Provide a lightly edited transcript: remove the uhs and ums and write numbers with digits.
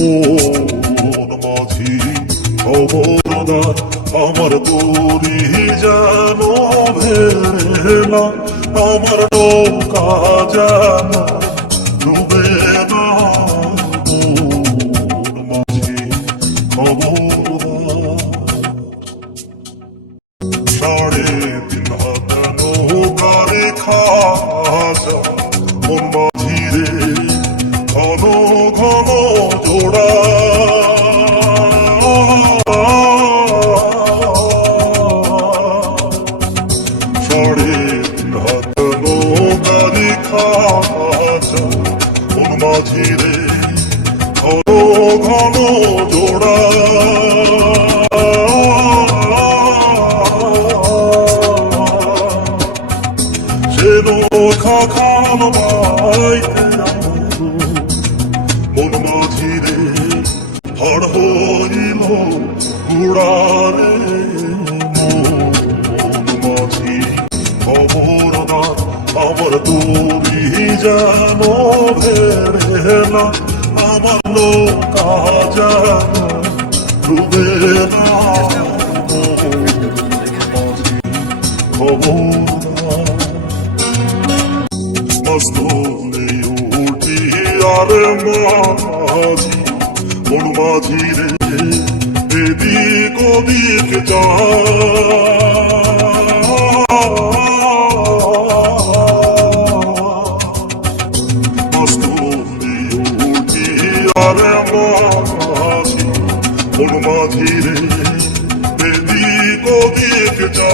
মন মাঝি খবরদার আমার তরি যেন ভেলা, আমার নৌকা যেন ডুবে না। মন মাঝি খবরদার 3.5 হাত নৌকারে খাজা, মন মাঝি রে ঘন ঘন জোড়া। সাড়ে 3 হাত নৌকারে খাজা, মন মাঝি রে ঘন ঘন জোড়া। সে নৌকা খাল বাইতে মন মাঝি রে হাড় হইল গুড়ারে। মন মাঝি খবরদার আমার তরি যেন ভেলা, আমার নৌকা যেন ডুবে না। খবরদার মস্তলে উঠি আর মাঝি, মন মাঝি রে এদিক ওদিক যা। মস্তলে উঠি আর মাঝি, মন মাঝি রে এদিক ওদিক যা।